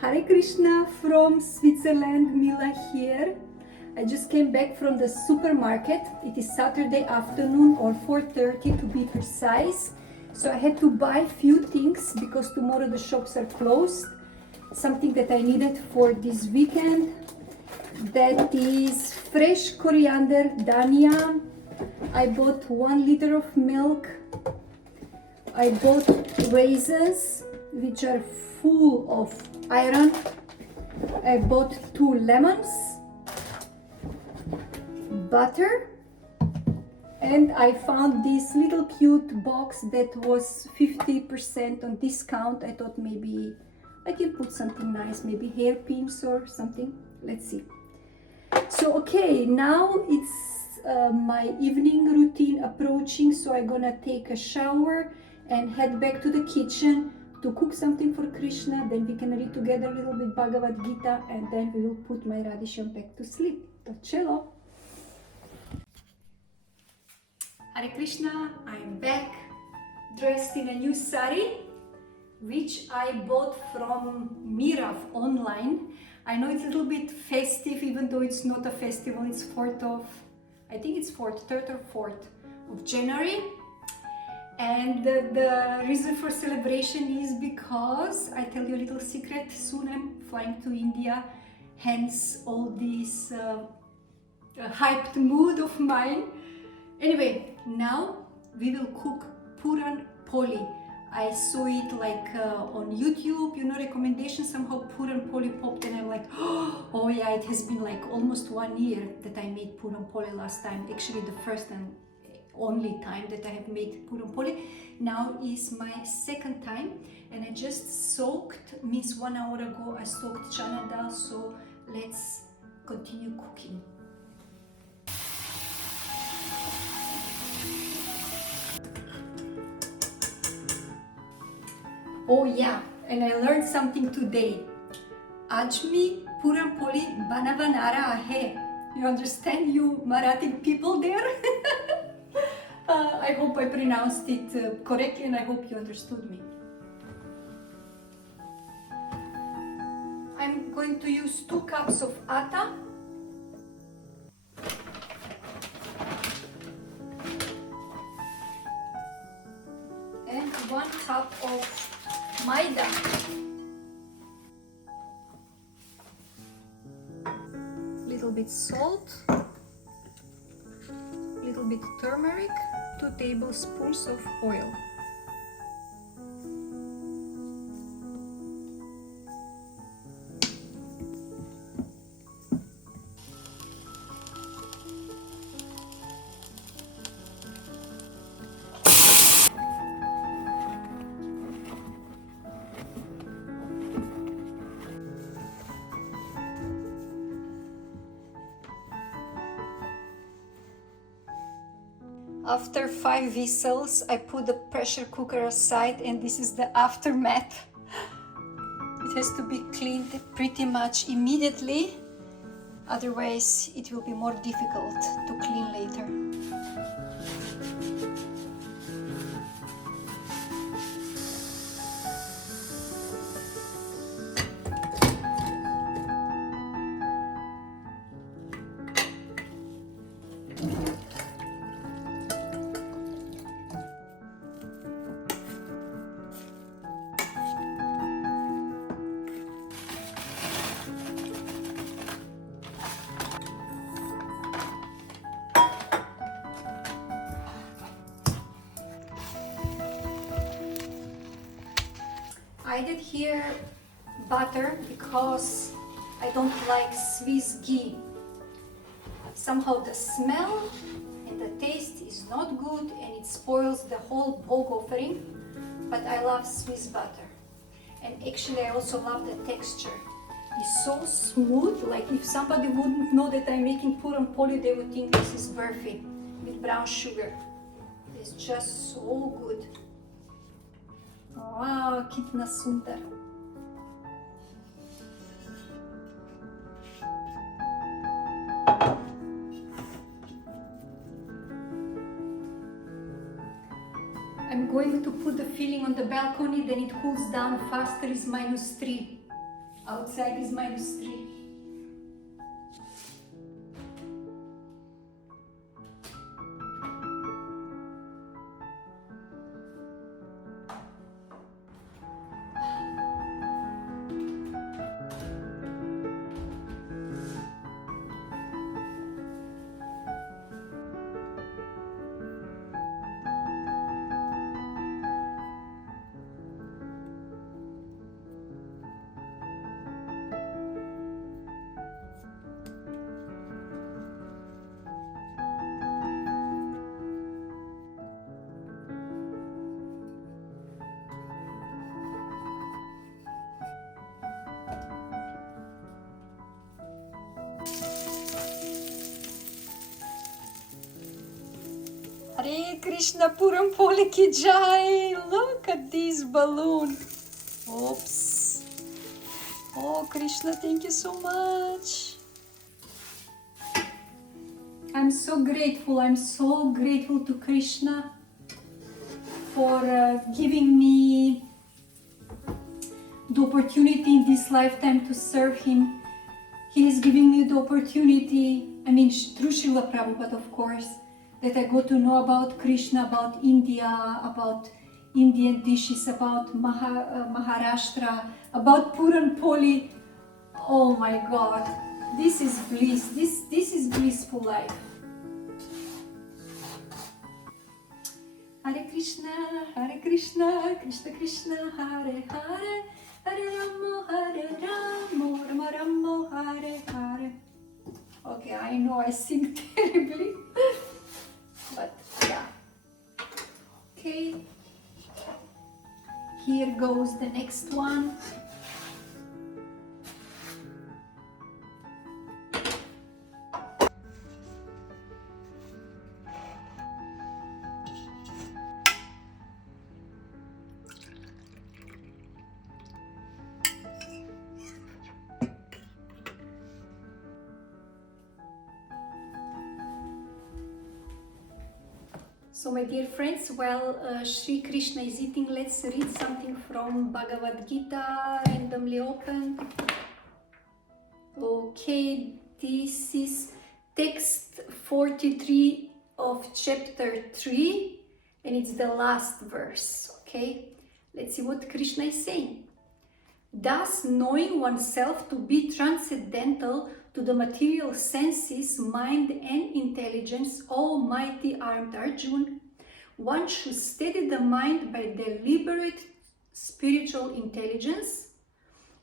Hare Krishna from Switzerland, Mila here. I just came back from the supermarket. It is Saturday afternoon or 4:30 to be precise. So I had to buy few things because tomorrow the shops are closed. Something that I needed for this weekend. That is fresh coriander, dhania. I bought 1 liter of milk. I bought raisins, which are full of iron. I bought 2 lemons, butter, and I found this little cute box that was 50% on discount. I thought maybe I can put something nice, maybe hairpins or something. Let's see. So okay, now it's my evening routine approaching, so I'm gonna take a shower and head back to the kitchen to cook something for Krishna. Then we can read together a little bit Bhagavad Gita, and then we will put my Radhishyam back to sleep. Cello. Hare Krishna, I'm back dressed in a new sari, which I bought from Mirav online. I know it's a little bit festive, even though it's not a festival. It's 3rd or 4th of January. And the reason for celebration is because, I tell you a little secret, soon I'm flying to India, hence all this hyped mood of mine. Anyway, now we will cook Puran Poli. I saw it like on YouTube, recommendations, somehow Puran Poli popped, and I'm like, oh yeah, it has been like almost 1 year that I made Puran Poli last time. Actually the first and only time that I have made Puran Poli. Now is my 2nd time, and I just soaked, means 1 hour ago I soaked chana dal, so let's continue cooking. Oh yeah, and I learned something today. Ajmi Puran Poli banavanara ahe. You understand, you Marathi people there? I hope I pronounced it correctly, and I hope you understood me. I'm going to use 2 cups of atta. And 1 cup of maida. Little bit salt, little bit turmeric, 2 tablespoons of oil. After 5 whistles, I put the pressure cooker aside, and this is the aftermath. It has to be cleaned pretty much immediately, otherwise it will be more difficult to clean later. I did here butter because I don't like Swiss ghee. Somehow the smell and the taste is not good, and it spoils the whole bhog offering, but I love Swiss butter. And actually I also love the texture. It's so smooth, like if somebody wouldn't know that I'm making Puran Poli, they would think this is burfi with brown sugar. It's just so good. Wow, kitna sundar. I'm going to put the filling on the balcony, then it cools down faster. It's -3 Outside is -3. Hare Krishna Puran Poli ki jai. Look at this balloon. Oops. Oh, Krishna, thank you so much. I'm so grateful. I'm so grateful to Krishna for giving me the opportunity in this lifetime to serve him. He is giving me the opportunity, I mean, through Srila Prabhupada, of course, that I go to know about Krishna, about India, about Indian dishes, about Maharashtra, about Puran Poli. Oh my God, this is bliss. This is blissful life. Hare Krishna, Krishna Krishna, Hare Hare, Hare Ramo, Rama Ramo, Hare Hare. Okay, I know I sing terribly, but yeah. Okay, here goes the next one. So my dear friends, while Sri Krishna is eating, let's read something from Bhagavad Gita, randomly open. Okay, this is text 43 of chapter 3, and it's the last verse, okay? Let's see what Krishna is saying. Thus, knowing oneself to be transcendental to the material senses, mind and intelligence, almighty armed Arjuna, one should steady the mind by deliberate spiritual intelligence,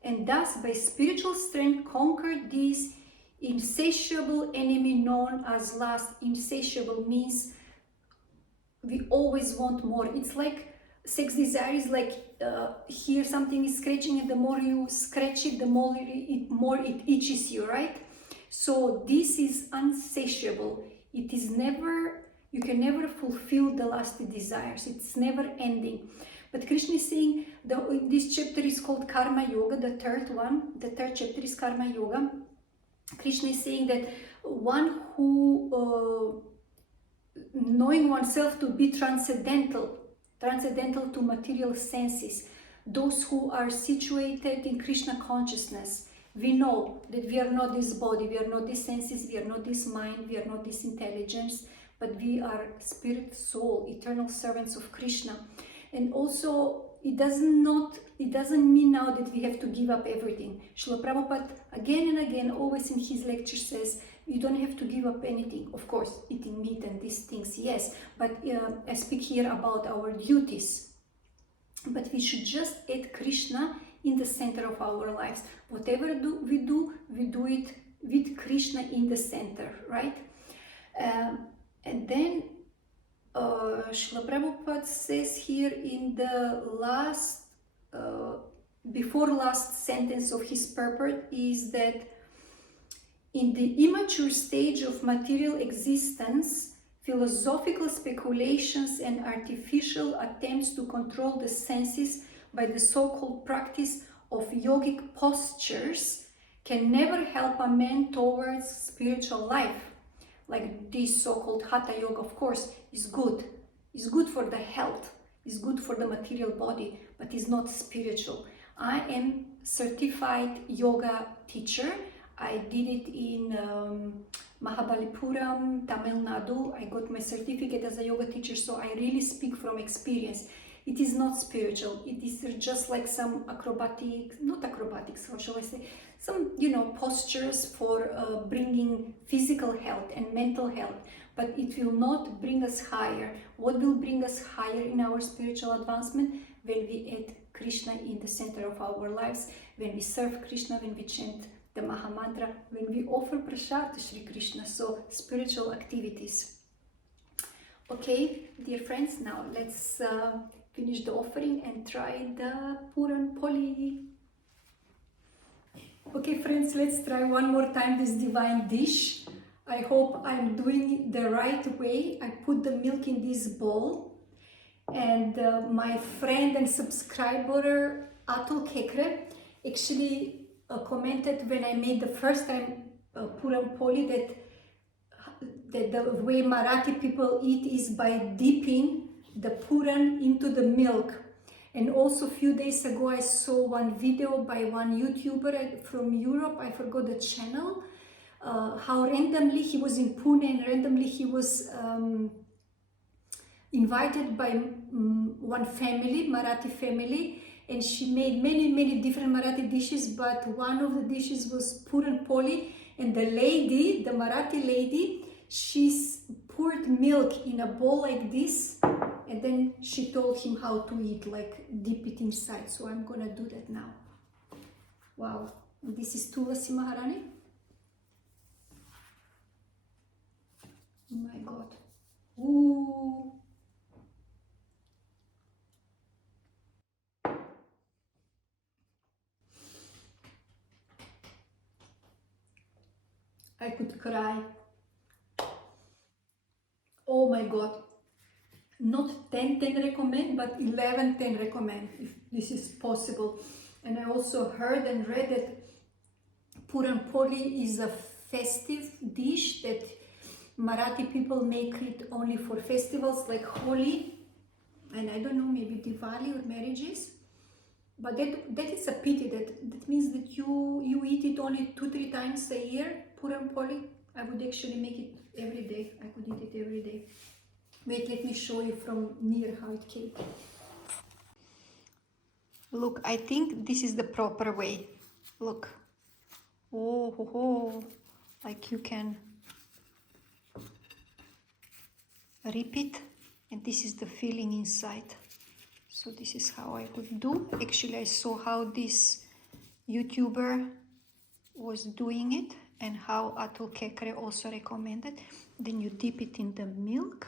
and thus by spiritual strength conquer this insatiable enemy known as lust. Insatiable means we always want more. It's like sex desire is like here something is scratching, and the more you scratch it, the more it itches you, right? So this is insatiable. It is never, you can never fulfill the lusty desires. It's never ending. But Krishna is saying, this chapter is called Karma Yoga, the third one. The third chapter is Karma Yoga. Krishna is saying that one who, knowing oneself to be transcendental to material senses, those who are situated in Krishna consciousness, we know that we are not this body, we are not these senses, we are not this mind, we are not this intelligence, but we are spirit, soul, eternal servants of Krishna. And also, it doesn't mean now that we have to give up everything. Srila Prabhupada again and again, always in his lecture says, you don't have to give up anything. Of course, eating meat and these things, yes, but I speak here about our duties. But we should just add Krishna in the center of our lives. Whatever we do it with Krishna in the center, right? And then Srila Prabhupada says here in the last, before last sentence of his purport is that in the immature stage of material existence, philosophical speculations and artificial attempts to control the senses by the so-called practice of yogic postures can never help a man towards spiritual life. Like this so-called Hatha Yoga, of course, is good. It's good for the health, it's good for the material body, but it's not spiritual. I am certified yoga teacher. I did it in Mahabalipuram, Tamil Nadu. I got my certificate as a yoga teacher, so I really speak from experience. It is not spiritual. It is just like some not acrobatics, how shall I say, some, postures for bringing physical health and mental health, but it will not bring us higher. What will bring us higher in our spiritual advancement? When we add Krishna in the center of our lives, when we serve Krishna, when we chant the Maha Mantra, when we offer prasad to Sri Krishna, so spiritual activities. Okay, dear friends, now let's finish the offering and try the Puran Poli. Okay friends, let's try one more time this divine dish. I hope I'm doing it the right way. I put the milk in this bowl, and my friend and subscriber Atul Kekre actually commented when I made the first time Puran Poli that the way Marathi people eat is by dipping the Puran into the milk. And also a few days ago I saw one video by one YouTuber from Europe, I forgot the channel, how randomly he was in Pune and randomly he was invited by one family, Marathi family, and she made many different Marathi dishes, but one of the dishes was Puran Poli, and the lady, the Marathi lady, she poured milk in a bowl like this, and then she told him how to eat, like dip it inside. So I'm gonna do that now. Wow, and this is Tulasi Maharani. Oh my God. Ooh. I could cry. Oh my God. Not 10-10 recommend, but 11-10 recommend, if this is possible. And I also heard and read that Puran Poli is a festive dish, that Marathi people make it only for festivals like Holi, and I don't know, maybe Diwali or marriages. But that is a pity. That means that you eat it only 2-3 times a year, Puran Poli. I would actually make it every day. I could eat it every day. Wait, let me show you from near how it came. Look, I think this is the proper way. Look. Oh, like you can rip it, and this is the filling inside. So this is how I would do. Actually, I saw how this YouTuber was doing it and how Atul Kekre also recommended. Then you dip it in the milk.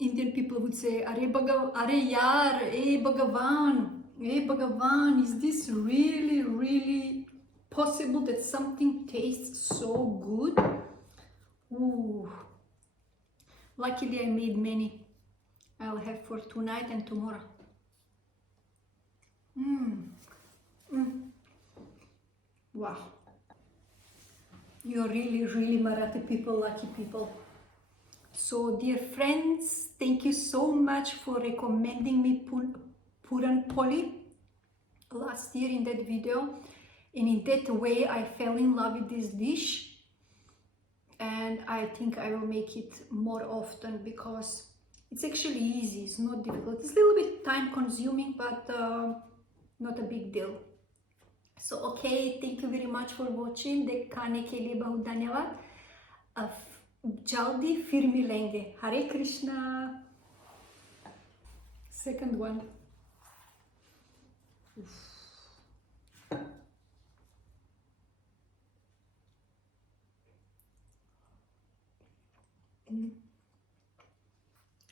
Indian people would say, Are yaar, Bhagavan, is this really possible that something tastes so good? Ooh. Luckily I made many. I'll have for tonight and tomorrow. Wow. You're really Marathi people, lucky people. So dear friends, thank you so much for recommending me Puran Poli last year in that video, and in that way I fell in love with this dish, and I think I will make it more often because it's actually easy, it's not difficult. It's a little bit time consuming, but not a big deal. So okay, thank you very much for watching. देखने के लिए बहुत धन्यवाद. जल्दी फिर मिलेंगे. Hare Krishna. Second one.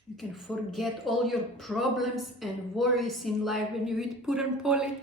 You can forget all your problems and worries in life when you eat Puran Poli.